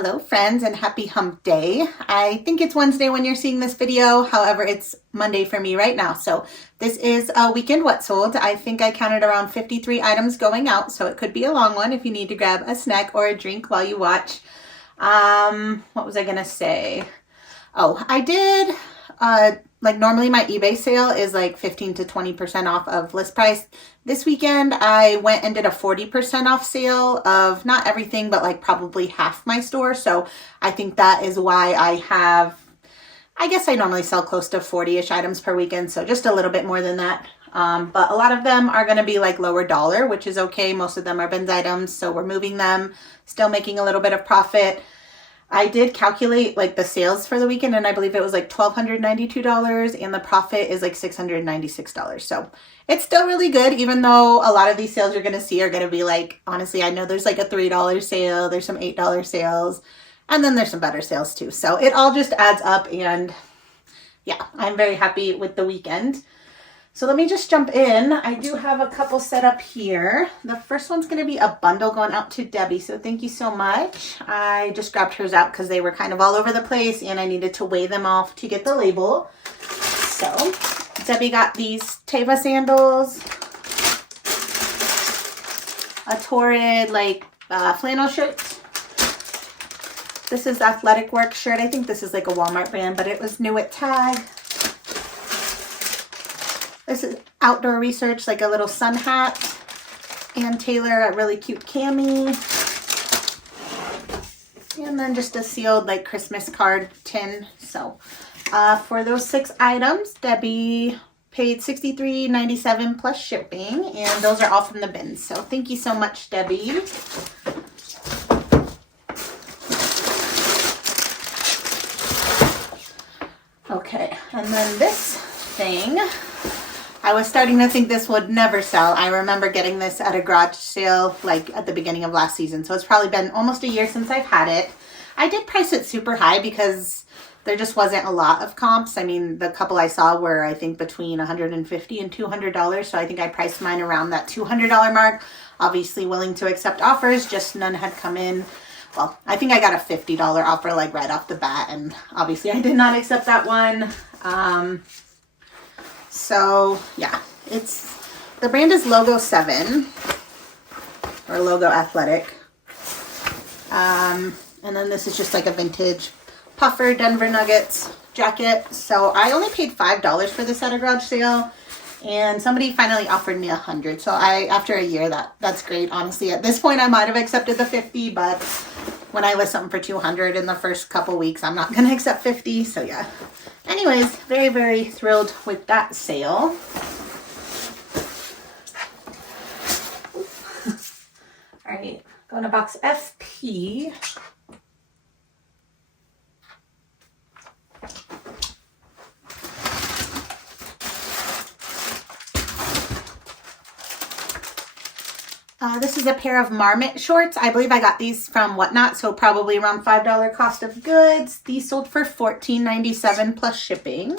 Hello friends and happy hump day. I think it's Wednesday when you're seeing this video. However, it's Monday for me right now. So this is a weekend what sold. I think I counted around 53 items going out. So it could be a long one if you need to grab a snack or a drink while you watch. What was I going to say? Oh, I did, like normally my eBay sale is like 15 to 20% off of list price. This weekend, I went and did a 40% off sale of not everything, but like probably half my store. So I think that is why I guess I normally sell close to 40-ish items per weekend. So just a little bit more than that. But a lot of them are going to be like lower dollar, which is okay. Most of them are bins items. So we're moving them, still making a little bit of profit. I did calculate like the sales for the weekend and I believe it was like $1,292 and the profit is like $696. So it's still really good, even though a lot of these sales you're going to see are going to be like, honestly, I know there's like a $3 sale, there's some $8 sales, and then there's some better sales too. So it all just adds up and yeah, I'm very happy with the weekend. So let me just jump in. I do have a couple set up here. The first one's going to be a bundle going out to Debbie. So thank you so much. I just grabbed hers out because they were kind of all over the place and I needed to weigh them off to get the label. So Debbie got these Teva sandals, a Torrid like flannel shirt. This is athletic work shirt. I think this is like a Walmart brand, but it was new at Tag. This is outdoor research, like a little sun hat. And Taylor, a really cute cami. And then just a sealed like Christmas card tin. So for those 6 items, Debbie paid $63.97 plus shipping. And those are all from the bins. So thank you so much, Debbie. Okay, and then this thing, I was starting to think this would never sell. I remember getting this at a garage sale like at the beginning of last season. So it's probably been almost a year since I've had it. I did price it super high because there just wasn't a lot of comps. I mean, the couple I saw were I think between $150 and $200. So I think I priced mine around that $200 mark. Obviously willing to accept offers, just none had come in. Well, I think I got a $50 offer like right off the bat, and obviously I did not accept that one. So yeah, the brand is Logo 7 or Logo Athletic. And then this is just like a vintage puffer Denver Nuggets jacket. So I only paid $5 for this at a garage sale. And somebody finally offered me $100. So after a year, that's great. Honestly, at this point, I might have accepted the $50, but when I list something for $200 in the first couple weeks, I'm not going to accept $50. So yeah. Anyways, very, very thrilled with that sale. All right, going to box FP. This is a pair of Marmot shorts. I believe I got these from Whatnot, so probably around $5 cost of goods. These sold for $14.97 plus shipping.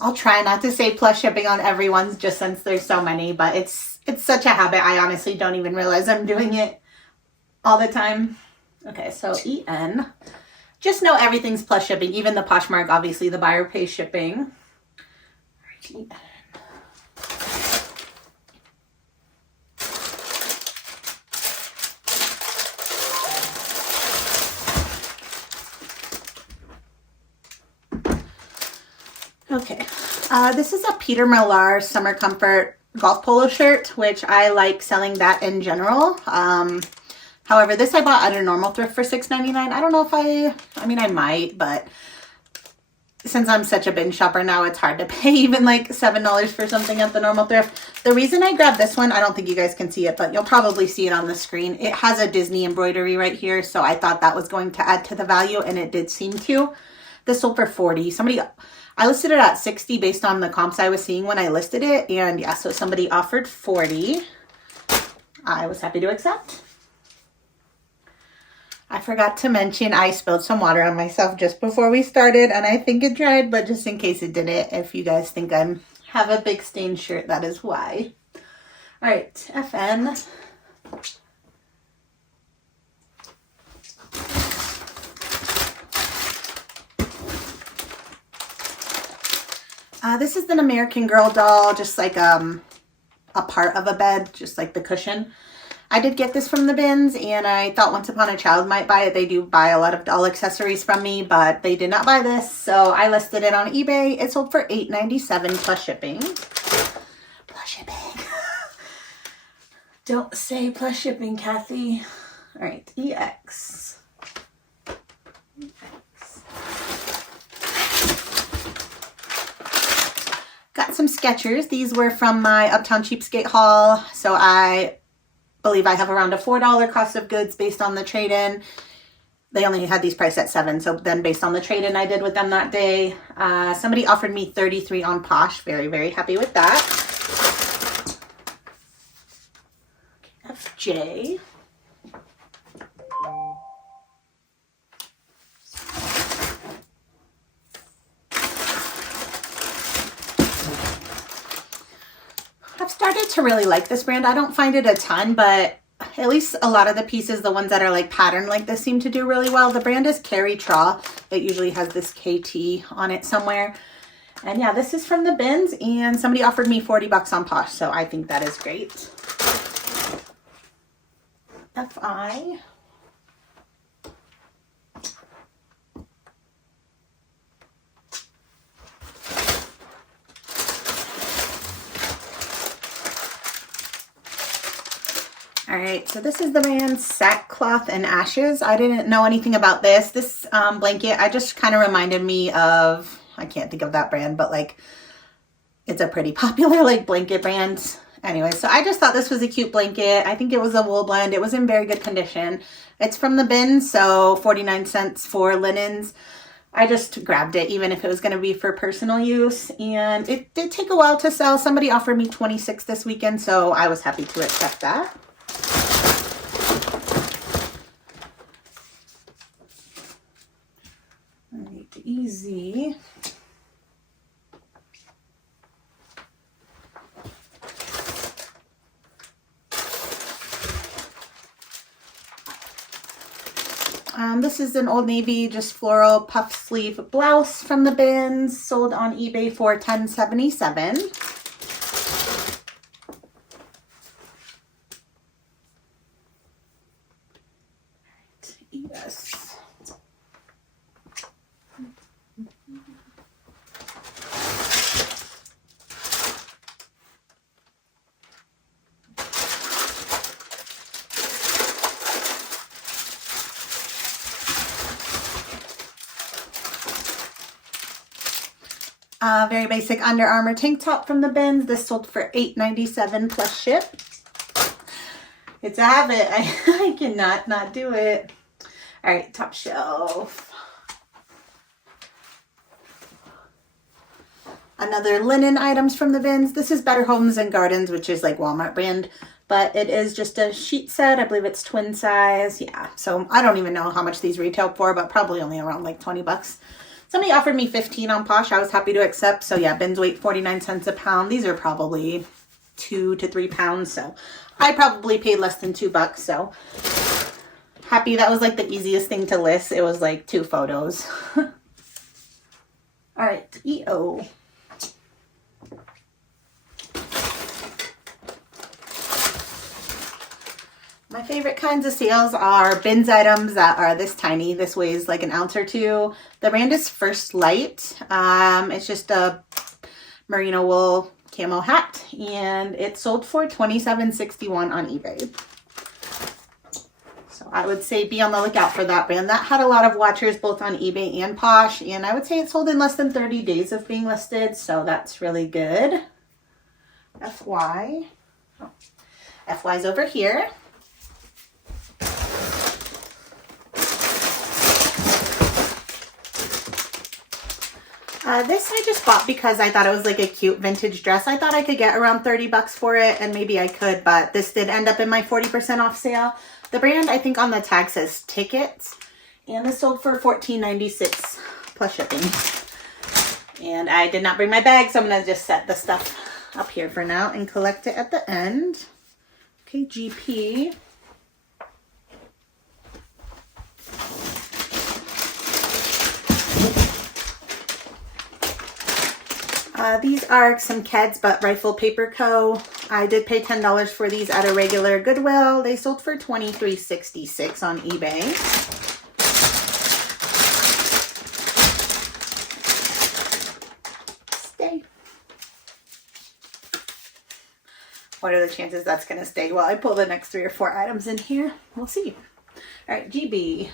I'll try not to say plus shipping on everyone's just since there's so many, but it's such a habit. I honestly don't even realize I'm doing it all the time. Okay, so EN. Just know everything's plus shipping, even the Poshmark, obviously the buyer pays shipping. All right, EN. Okay, this is a Peter Millar Summer Comfort golf polo shirt, which I like selling that in general. However, this I bought at a normal thrift for $6.99. I don't know if I mean, I might, but since I'm such a bin shopper now, it's hard to pay even like $7 for something at the normal thrift. The reason I grabbed this one, I don't think you guys can see it, but you'll probably see it on the screen. It has a Disney embroidery right here, so I thought that was going to add to the value, and it did seem to. This sold for $40. I listed it at $60 based on the comps I was seeing when I listed it. And yeah, so somebody offered $40. I was happy to accept. I forgot to mention I spilled some water on myself just before we started and I think it dried, but just in case it didn't, if you guys think I have a big stained shirt, that is why. All right, FN. This is an American Girl doll, just like a part of a bed, just like the cushion. I did get this from the bins, and I thought Once Upon a Child might buy it. They do buy a lot of doll accessories from me, but they did not buy this, so I listed it on eBay. It sold for $8.97 plus shipping. Plus shipping. Don't say plus shipping, Kathy. All right, EX. Got some Skechers. These were from my Uptown Cheapskate haul, so I believe I have around a $4 cost of goods based on the trade-in. They only had these priced at $7, so then based on the trade-in I did with them that day, somebody offered me $33 on Posh. Very, very happy with that. FJ. I've started to really like this brand. I don't find it a ton, but at least a lot of the pieces, the ones that are like patterned like this, seem to do really well. The brand is Carrie Traw. It usually has this KT on it somewhere. And yeah, this is from the bins, and somebody offered me 40 bucks on Posh, so I think that is great. FI. All right, so this is the brand Sackcloth and Ashes. I didn't know anything about this. This blanket, I just kind of reminded me of, I can't think of that brand, but like, it's a pretty popular like blanket brand. Anyway, so I just thought this was a cute blanket. I think it was a wool blend. It was in very good condition. It's from the bin, so 49 cents for linens. I just grabbed it, even if it was going to be for personal use. And it did take a while to sell. Somebody offered me 26 this weekend, so I was happy to accept that. All right, easy. This is an Old Navy, just floral puff sleeve blouse from the bins, sold on eBay for $10.77. Yes. Very basic Under Armour tank top from the bins. This sold for $8.97 plus ship. It's a habit. I cannot not do it. All right, top shelf. Another linen items from the bins. This is Better Homes and Gardens, which is like Walmart brand, but it is just a sheet set. I believe it's twin size. Yeah, so I don't even know how much these retail for, but probably only around like 20 bucks. Somebody offered me 15 on Posh. I was happy to accept. So yeah, bins weight 49 cents a pound. These are probably 2 to 3 pounds. So I probably paid less than $2. So happy. That was like the easiest thing to list. It was like 2 photos. All right, EO. My favorite kinds of sales are bins items that are this tiny. This weighs like an ounce or 2. The brand is First Light. It's just a merino wool camo hat, and it sold for $27.61 on eBay. So I would say be on the lookout for that brand. That had a lot of watchers both on eBay and Posh, and I would say it sold in less than 30 days of being listed, so that's really good. FY. Oh, FY's over here. This I just bought because I thought it was like a cute vintage dress. I thought I could get around 30 bucks for it, and maybe I could, but this did end up in my 40% off sale. The brand, I think on the tag says Tickets, and this sold for $14.96 plus shipping. And I did not bring my bag, so I'm going to just set the stuff up here for now and collect it at the end. Okay, GP. These are some Keds, but Rifle Paper Co. I did pay $10 for these at a regular Goodwill. They sold for $23.66 on eBay. Stay. What are the chances that's going to stay? Well, I pull the next 3 or 4 items in here. We'll see. All right, GB.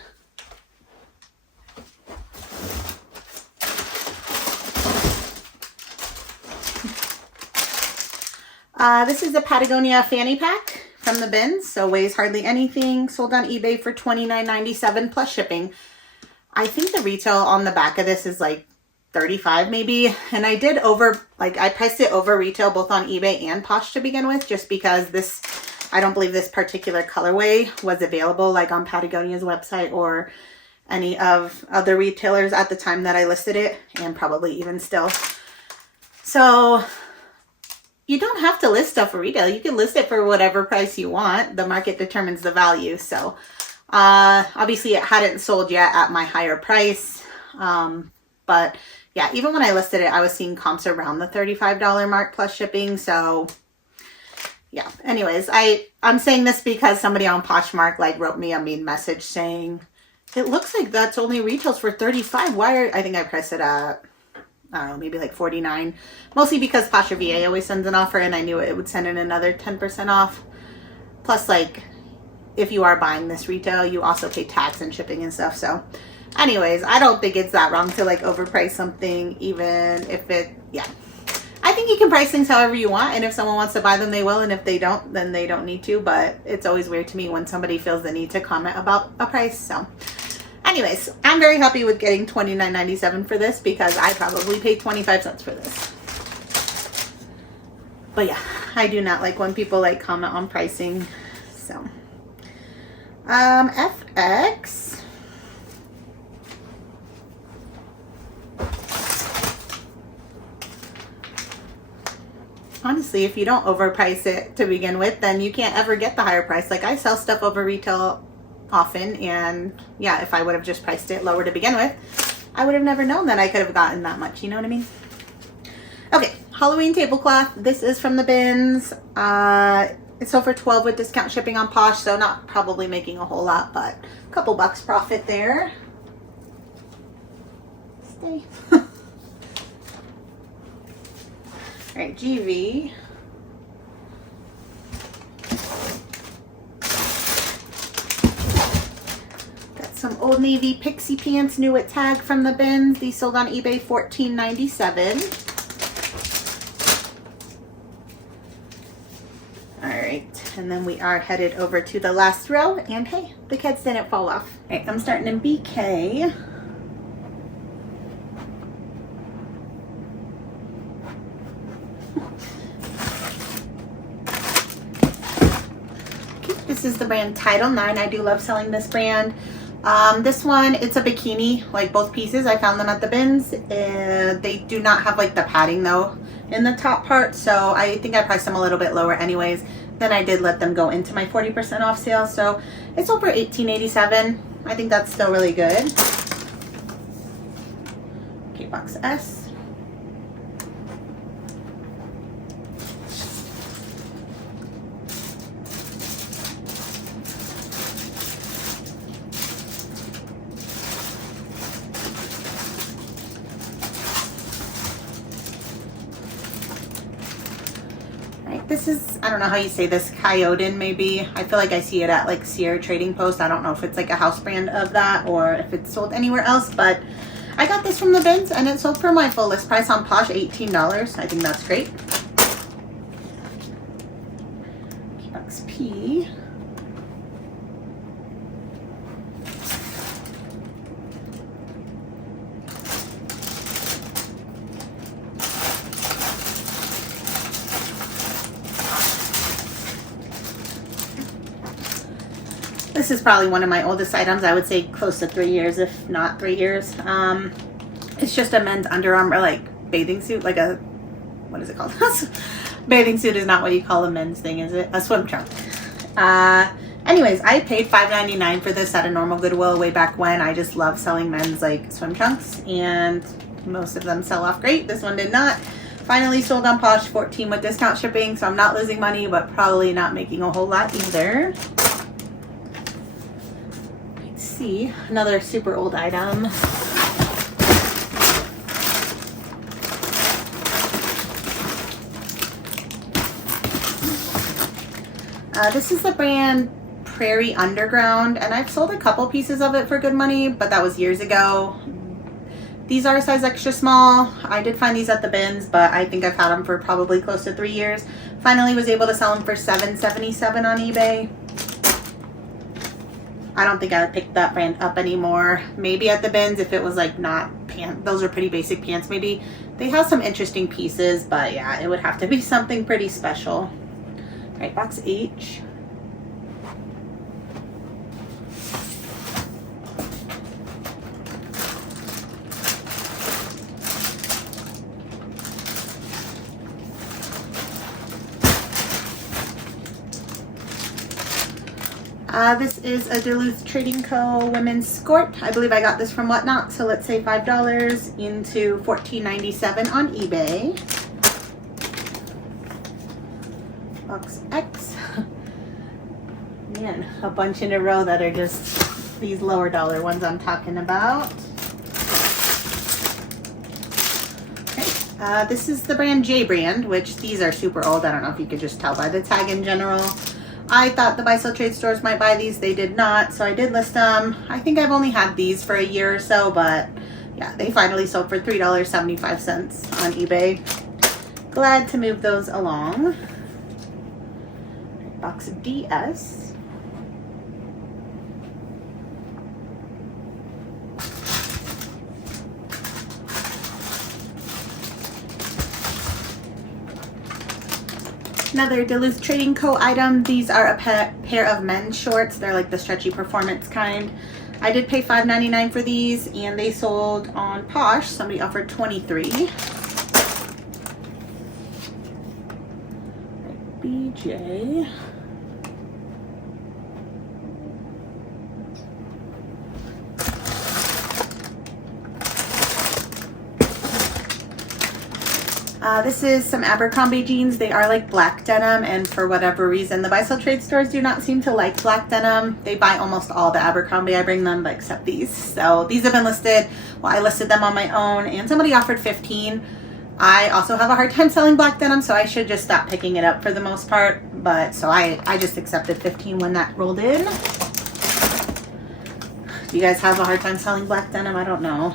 This is a Patagonia fanny pack from the bins, so weighs hardly anything. Sold on eBay for $29.97 plus shipping. I think the retail on the back of this is like $35 maybe, and I did I priced it over retail both on eBay and Posh to begin with, just because this, I don't believe this particular colorway was available like on Patagonia's website or any of other retailers at the time that I listed it, and probably even still. So you don't have to list stuff for retail. You can list it for whatever price you want. The market determines the value. So obviously it hadn't sold yet at my higher price. But yeah, even when I listed it, I was seeing comps around the $35 mark plus shipping. So yeah, anyways, I'm saying this because somebody on Poshmark like wrote me a mean message saying, it looks like that's only retails for $35. I think I priced it at, I don't know, maybe like $49. Mostly because Posh VA always sends an offer, and I knew it would send in another 10% off. Plus, like, if you are buying this retail, you also pay tax and shipping and stuff. So anyways, I don't think it's that wrong to like overprice something, even if yeah. I think you can price things however you want, and if someone wants to buy them, they will, and if they don't, then they don't need to. But it's always weird to me when somebody feels the need to comment about a price. So anyways, I'm very happy with getting $29.97 for this, because I probably paid 25 cents for this. But yeah, I do not like when people like comment on pricing. So FX. Honestly, if you don't overprice it to begin with, then you can't ever get the higher price. Like, I sell stuff over retail often, and yeah, if I would have just priced it lower to begin with, I would have never known that I could have gotten that much, you know what I mean? Okay, Halloween tablecloth. This is from the bins. It's sold for $12 with discount shipping on Posh, so not probably making a whole lot, but a couple bucks profit there. Stay. All right, GV. Got some Old Navy Pixie pants, new at tag from the bins. These sold on eBay $14.97. All right, and then we are headed over to the last row, and hey, the Keds didn't fall off. All right, I'm starting in BK. This is the brand Title 9. I do love selling this brand. This one, it's a bikini, like both pieces. I found them at the bins. They do not have like the padding though in the top part, so I think I priced them a little bit lower anyways. Then I did let them go into my 40% off sale, so it's over $18.87. I think that's still really good. Okay, box S. This is, I don't know how you say this, Coyote maybe. I feel like I see it at like Sierra Trading Post. I don't know if it's like a house brand of that or if it's sold anywhere else, but I got this from the bins and it sold for my full list price on Posh, $18. I think that's great. Box P. This is probably one of my oldest items. I would say close to 3 years, if not 3 years. It's just a men's Under Armour like bathing suit, like a, what is it called? Bathing suit is not what you call a men's thing, is it? A swim trunk. Anyways, I paid $5.99 for this at a normal Goodwill way back when. I just love selling men's like swim trunks, and most of them sell off great. This one did not. Finally sold on Posh, 14 with discount shipping, so I'm not losing money, but probably not making a whole lot either. Let's see, another super old item. This is the brand Prairie Underground, and I've sold a couple pieces of it for good money, but that was years ago. These are a size extra small. I did find these at the bins, but I think I've had them for probably close to 3 years. Finally was able to sell them for $7.77 on eBay. I don't think I would pick that brand up anymore. Maybe at the bins if it was like not pants. Those are pretty basic pants maybe. They have some interesting pieces, but yeah, it would have to be something pretty special. All right, box H. This is a Duluth Trading Co. women's skirt. I believe I got this from Whatnot, so let's say $5 into $14.97 on eBay. Box X. Man, a bunch in a row that are just these lower dollar ones I'm talking about. Okay, this is the brand J brand, which these are super old. I don't know if you could just tell by the tag in general. I thought the buy-sell trade stores might buy these. They did not, so I did list them. I think I've only had these for a year or so, but yeah, they finally sold for $3.75 on eBay. Glad to move those along. Box DS. Another Duluth Trading Co. item. These are a pair of men's shorts. They're like the stretchy performance kind. I did pay $5.99 for these, and they sold on Posh. Somebody offered $23. BJ. This is some Abercrombie jeans. They are like black denim, and for whatever reason, the buy-sell trade stores do not seem to like black denim. They buy almost all the Abercrombie I bring them, but except these. So these have been listed. Well, I listed them on my own, and somebody offered $15. I also have a hard time selling black denim, so I should just stop picking it up for the most part. But so I just accepted $15 when that rolled in. Do you guys have a hard time selling black denim? I don't know.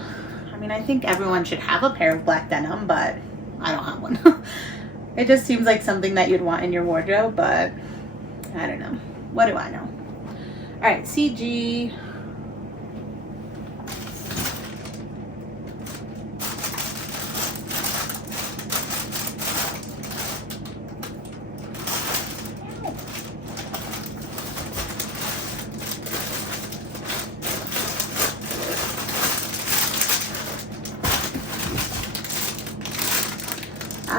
I mean, I think everyone should have a pair of black denim, but I don't have one. It just seems like something that you'd want in your wardrobe, but I don't know. What do I know? All right, CG.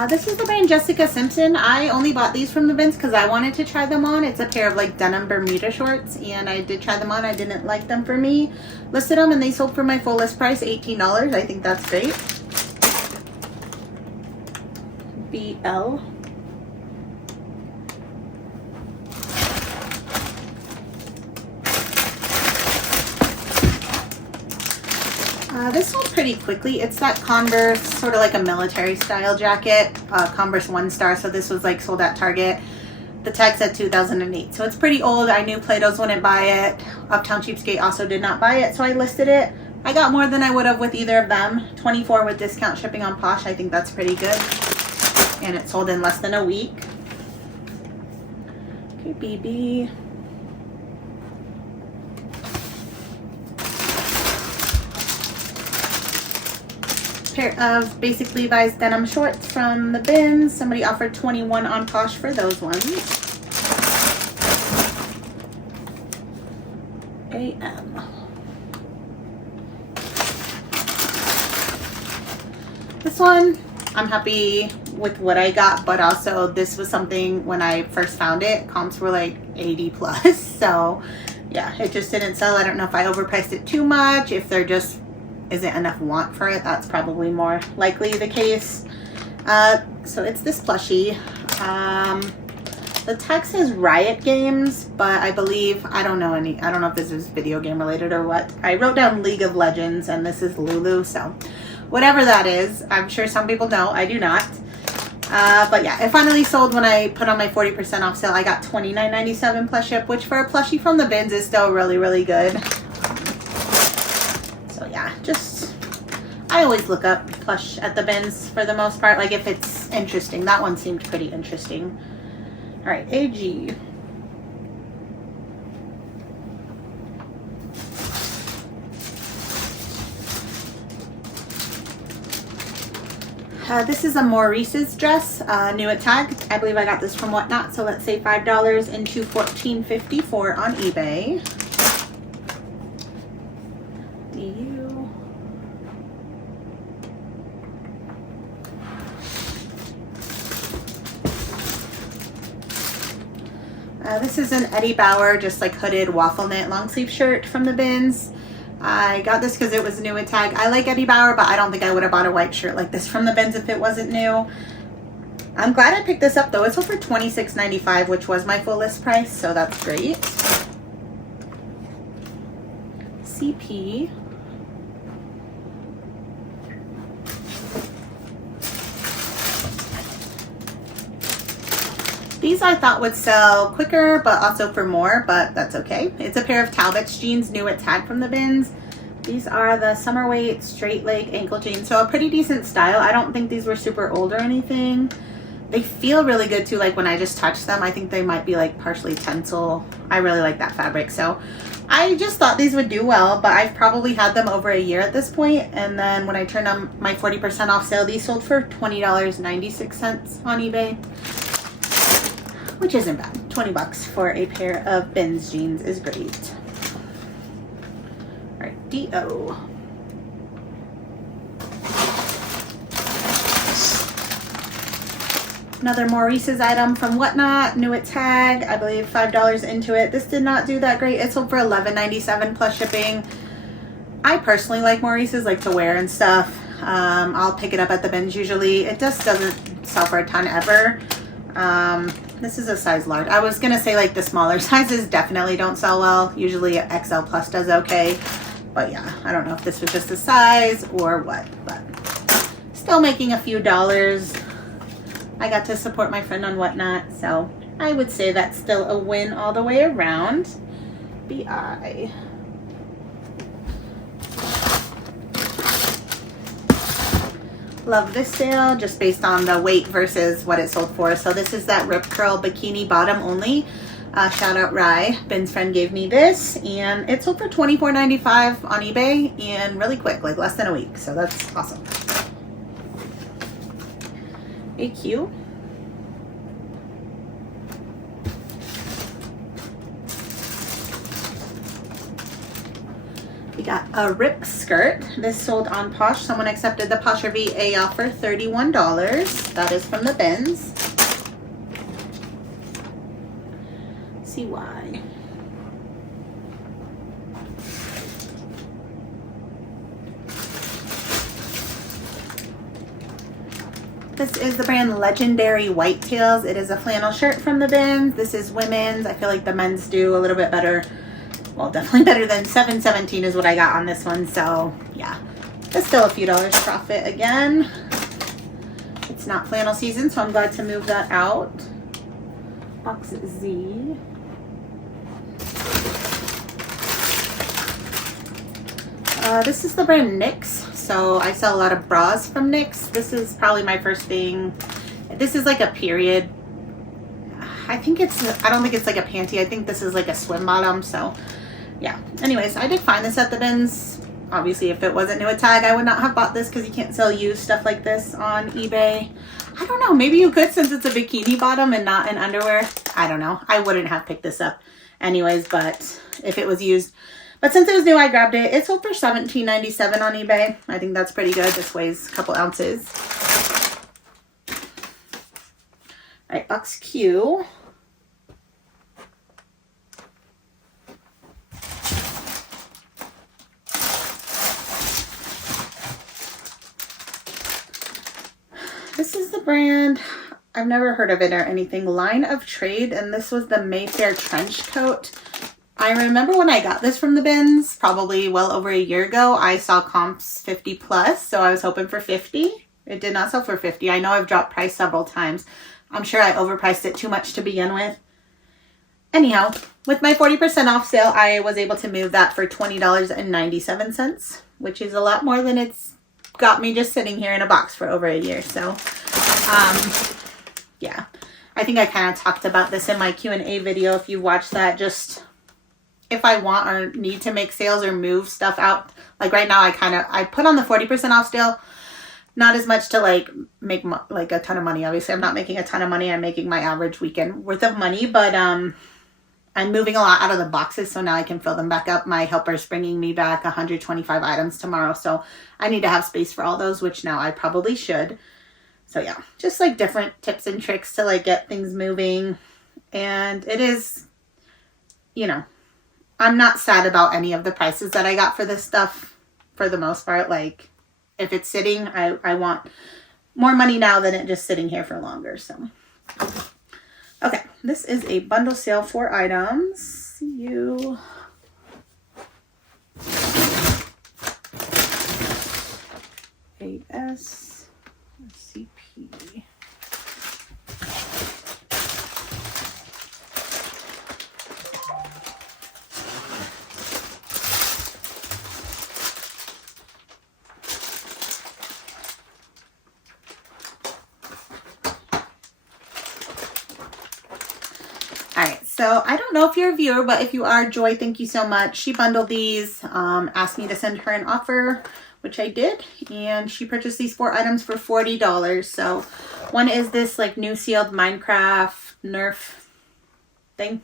This is the brand Jessica Simpson. I only bought these from the bins because I wanted to try them on. It's a pair of like denim Bermuda shorts, and I did try them on. I didn't like them for me. Listed them and they sold for my full list price, $18. I think that's great. BL. This sold pretty quickly. It's that Converse, sort of like a military style jacket, Converse 1 star. So this was like sold at Target. The tag said 2008. So it's pretty old. I knew Plato's wouldn't buy it. Uptown Cheapskate also did not buy it. So I listed it. I got more than I would have with either of them. $24 with discount shipping on Posh. I think that's pretty good. And it sold in less than a week. Okay, BB. Pair of basic Levi's denim shorts from the bins. Somebody offered $21 on Posh for those ones. AM. This one, I'm happy with what I got, but also this was something when I first found it, comps were like 80 plus. So yeah, it just didn't sell. I don't know if I overpriced it too much, if there just isn't enough want for it. That's probably more likely the case. So it's this plushie. The tag says Riot Games, but I believe, I don't know if this is video game related or what. I wrote down League of Legends, and this is Lulu, so whatever that is. I'm sure some people know, I do not. But yeah, it finally sold when I put on my 40% off sale. I got $29.97 plus ship, which for a plushie from the bins is still really, really good. So yeah, I always look up plush at the bins for the most part, like if it's interesting. That one seemed pretty interesting. All right, AG. This is a Maurice's dress, new at tag. I believe I got this from Whatnot, so let's say $5 into $14.54 on eBay. DU. This is an Eddie Bauer, just like hooded waffle knit long sleeve shirt from the bins. I got this because it was new at tag. I like Eddie Bauer, but I don't think I would have bought a white shirt like this from the bins if it wasn't new. I'm glad I picked this up though. It's over $26.95, which was my full list price, so that's great. CP. These I thought would sell quicker, but also for more, but that's okay. It's a pair of Talbot's jeans, new at tag from the bins. These are the summer weight straight leg ankle jeans, so a pretty decent style. I don't think these were super old or anything. They feel really good too, like when I just touch them. I think they might be like partially tencel. I really like that fabric, so I just thought these would do well, but I've probably had them over a year at this point, and then when I turned on my 40% off sale, these sold for $20.96 on eBay. Which isn't bad. 20 bucks for a pair of Ben's jeans is great. All right, DO. Another Maurice's item from Whatnot, new at tag. I believe $5 into it. This did not do that great. It sold for $11.97 plus shipping. I personally like Maurice's, like to wear and stuff. I'll pick it up at the bins usually. It just doesn't sell for a ton ever. This is a size large. I was gonna say like the smaller sizes definitely don't sell well. Usually XL plus does okay. But yeah, I don't know if this was just the size or what, but still making a few dollars. I got to support my friend on Whatnot, so I would say that's still a win all the way around. BI. Love this sale just based on the weight versus what it sold for. So this is that Rip Curl bikini bottom only. Shout out Rye. Ben's friend gave me this and it sold for $24.95 on eBay and really quick, like less than a week. So that's awesome. AQ. We got a Rip skirt. This sold on Posh. Someone accepted the Posh VA offer, $31. That is from the bins. CY. This is the brand Legendary Whitetails. It is a flannel shirt from the bins. This is women's. I feel like the men's do a little bit better. Well, definitely better than $7.17 is what I got on this one. So yeah, there's still a few dollars profit again. It's not flannel season, so I'm glad to move that out. Box Z. This is the brand NYX. So I sell a lot of bras from NYX. This is probably my first thing. This is like a period. I don't think it's like a panty. I think this is like a swim bottom. So yeah. Anyways, I did find this at the bins. Obviously, if it wasn't new at tag, I would not have bought this because you can't sell used stuff like this on eBay. I don't know. Maybe you could since it's a bikini bottom and not an underwear. I don't know. I wouldn't have picked this up anyways, but if it was used. But since it was new, I grabbed it. It sold for $17.97 on eBay. I think that's pretty good. This weighs a couple ounces. All right, box Q. This is the brand, I've never heard of it or anything, Line of Trade, and this was the Mayfair trench coat. I remember when I got this from the bins, probably well over a year ago, I saw comps 50 plus, so I was hoping for 50. It did not sell for 50. I know I've dropped price several times. I'm sure I overpriced it too much to begin with. Anyhow, with my 40% off sale, I was able to move that for $20.97, which is a lot more than it's got me just sitting here in a box for over a year. So, yeah, I think I kind of talked about this in my Q&A video. If you watched that, just if I want or need to make sales or move stuff out, like right now, I put on the 40% off sale, not as much to like make like a ton of money. Obviously, I'm not making a ton of money. I'm making my average weekend worth of money, but I'm moving a lot out of the boxes, so now I can fill them back up. My helper's bringing me back 125 items tomorrow, so I need to have space for all those, which now I probably should. So yeah, just like different tips and tricks to like get things moving. And it is, you know, I'm not sad about any of the prices that I got for this stuff for the most part. Like if it's sitting, I want more money now than it just sitting here for longer. So, okay, this is a bundle sale, 4 items. CU. AS. CP. Alright, so I don't know if you're a viewer, but if you are, Joy, thank you so much. She bundled these, asked me to send her an offer, which I did, and she purchased these 4 items for $40. So one is this like new sealed Minecraft Nerf thing.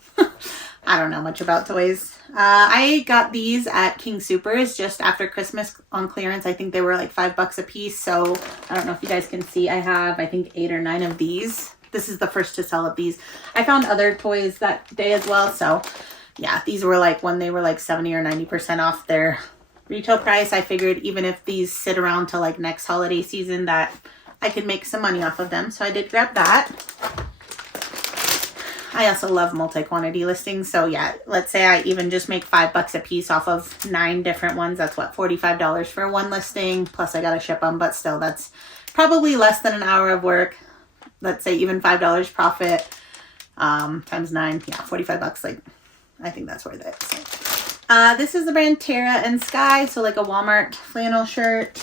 I don't know much about toys. I got these at King Soopers just after Christmas on clearance. I think they were like $5 a piece. So I don't know if you guys can see, I have I think 8 or 9 of these. This is the first to sell of these. I found other toys that day as well. So yeah, these were like when they were like 70 or 90% off their retail price. I figured even if these sit around till like next holiday season that I could make some money off of them. So I did grab that. I also love multi-quantity listings. So yeah, let's say I even just make $5 a piece off of 9 different ones. That's what, $45 for one listing. Plus I got to ship them, but still that's probably less than an hour of work. Let's say even $5 profit, times 9, yeah, $45. Like, I think that's worth it. So, this is the brand Terra and Sky. So like a Walmart flannel shirt.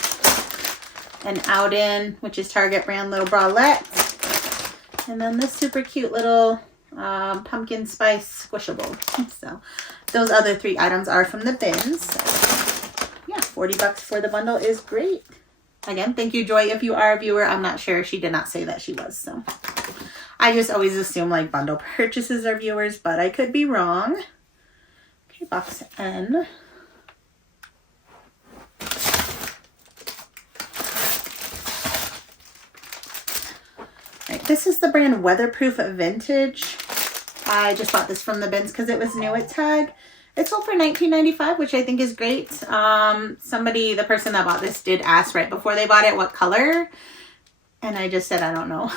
An Out-In, which is Target brand little bralette. And then this super cute little pumpkin spice squishable. So those other 3 items are from the bins. So, yeah, $40 for the bundle is great. Again, thank you, Joy. If you are a viewer, I'm not sure. She did not say that she was. So I just always assume like bundle purchases are viewers, but I could be wrong. Okay, box N. Right, this is the brand Weatherproof Vintage. I just bought this from the bins because it was new at tag. It sold for $19.95, which I think is great. The person that bought this did ask right before they bought it what color. And I just said, I don't know.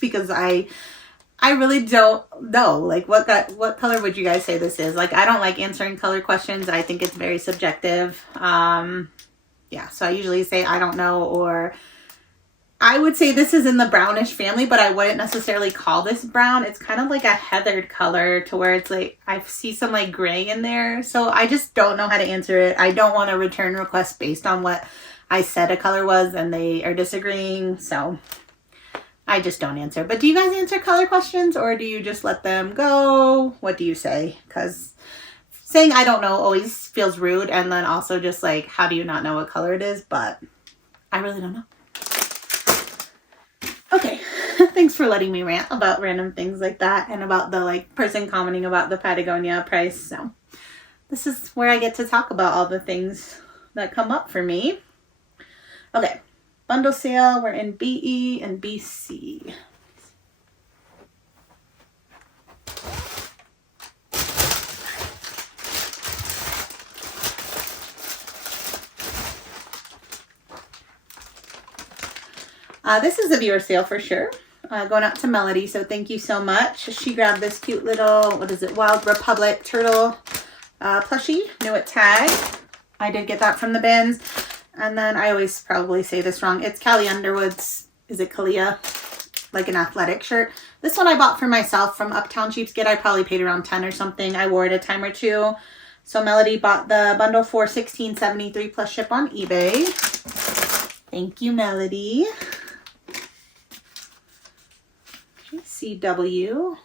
Because I really don't know. Like, what color would you guys say this is? Like, I don't like answering color questions. I think it's very subjective. Yeah, so I usually say, I don't know, or I would say this is in the brownish family, but I wouldn't necessarily call this brown. It's kind of like a heathered color to where it's like, I see some like gray in there. So I just don't know how to answer it. I don't want a return request based on what I said a color was and they are disagreeing. So I just don't answer. But do you guys answer color questions or do you just let them go? What do you say? Because saying I don't know always feels rude. And then also just like, how do you not know what color it is? But I really don't know. Okay, thanks for letting me rant about random things like that and about the like person commenting about the Patagonia price. So this is where I get to talk about all the things that come up for me. Okay, bundle sale, we're in BE and BC. This is a viewer sale for sure. Going out to Melody, so thank you so much. She grabbed this cute little, what is it, Wild Republic turtle plushie, new at tag. I did get that from the bins. And then I always probably say this wrong. It's Callie Underwood's, is it Kalia? Like an athletic shirt. This one I bought for myself from Uptown Cheapskate. I probably paid around 10 or something. I wore it a time or two. So Melody bought the bundle for $16.73 plus ship on eBay. Thank you, Melody. Okay, CW.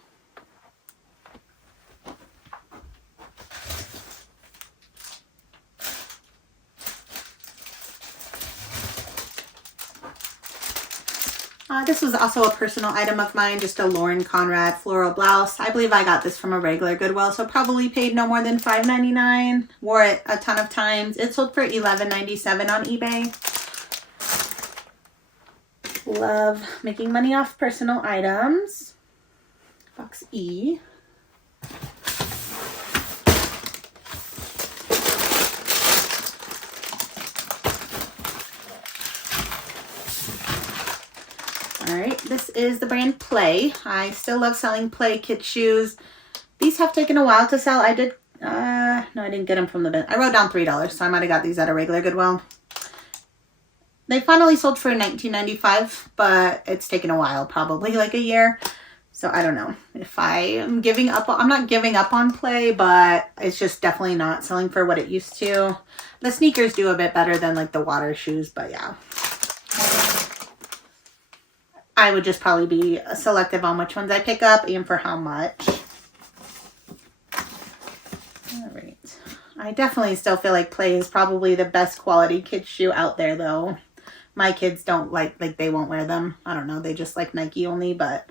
This was also a personal item of mine, just a Lauren Conrad floral blouse. I believe I got this from a regular Goodwill, so probably paid no more than $5.99. Wore it a ton of times. It sold for $11.97 on eBay. Love making money off personal items. Box E. Alright, this is the brand Play. I still love selling Play kid shoes. These have taken a while to sell. I did, no, I didn't get them from the bin. I wrote down $3, so I might have got these at a regular Goodwill. They finally sold for $19.95, but it's taken a while, probably like a year. So I don't know if I am giving up. I'm not giving up on Play, but it's just definitely not selling for what it used to. The sneakers do a bit better than like the water shoes, but yeah. I would just probably be selective on which ones I pick up and for how much. All right. I definitely still feel like Play is probably the best quality kids shoe out there though. My kids don't like they won't wear them. I don't know. They just like Nike only, but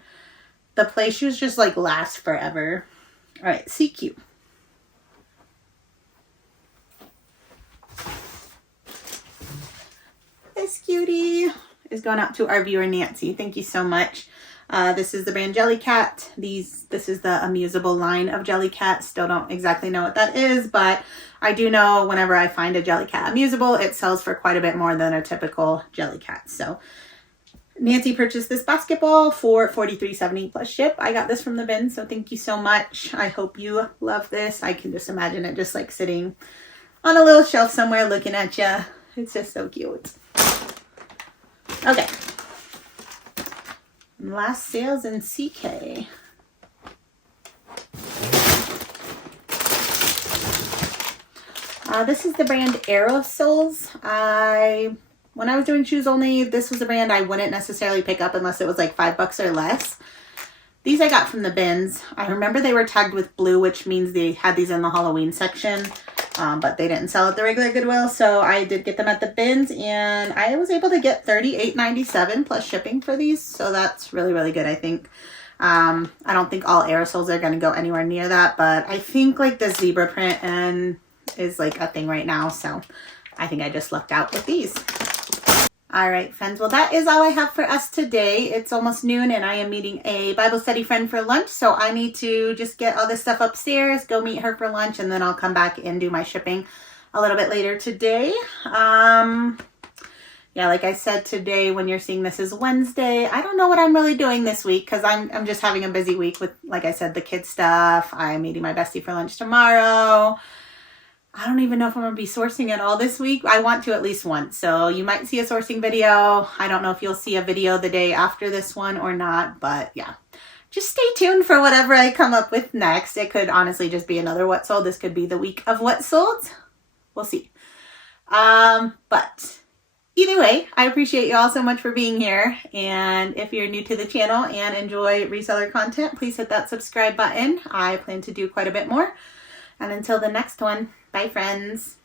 the Play shoes just like last forever. All right. CQ. This cutie is going out to our viewer Nancy. Thank you so much. This is the brand Jellycat. This is the Amusable line of Jellycat. Still don't exactly know what that is, but I do know whenever I find a Jellycat Amusable, it sells for quite a bit more than a typical Jellycat. So Nancy purchased this basketball for $43.70 plus ship. I got this from the bin, so thank you so much. I hope you love this. I can just imagine it just like sitting on a little shelf somewhere looking at you. It's just so cute. Okay. And last sales in CK. This is the brand Aerosols. When I was doing shoes only, this was a brand I wouldn't necessarily pick up unless it was like $5 or less. These I got from the bins. I remember they were tagged with blue, which means they had these in the Halloween section. But they didn't sell at the regular Goodwill, so I did get them at the bins, and I was able to get $38.97 plus shipping for these, so that's really, really good, I think. I don't think all aerosols are going to go anywhere near that, but I think like the zebra print is like a thing right now, so I think I just lucked out with these. All right, friends. Well, that is all I have for us today. It's almost noon and I am meeting a Bible study friend for lunch. So I need to just get all this stuff upstairs, go meet her for lunch, and then I'll come back and do my shipping a little bit later today. Yeah, like I said, today when you're seeing this is Wednesday. I don't know what I'm really doing this week because I'm just having a busy week with, like I said, the kids stuff. I'm meeting my bestie for lunch tomorrow. I don't even know if I'm going to be sourcing at all this week. I want to at least once. So you might see a sourcing video. I don't know if you'll see a video the day after this one or not. But yeah, just stay tuned for whatever I come up with next. It could honestly just be another what sold. This could be the week of what sold. We'll see. But either way, I appreciate you all so much for being here. And if you're new to the channel and enjoy reseller content, please hit that subscribe button. I plan to do quite a bit more. And until the next one, bye friends.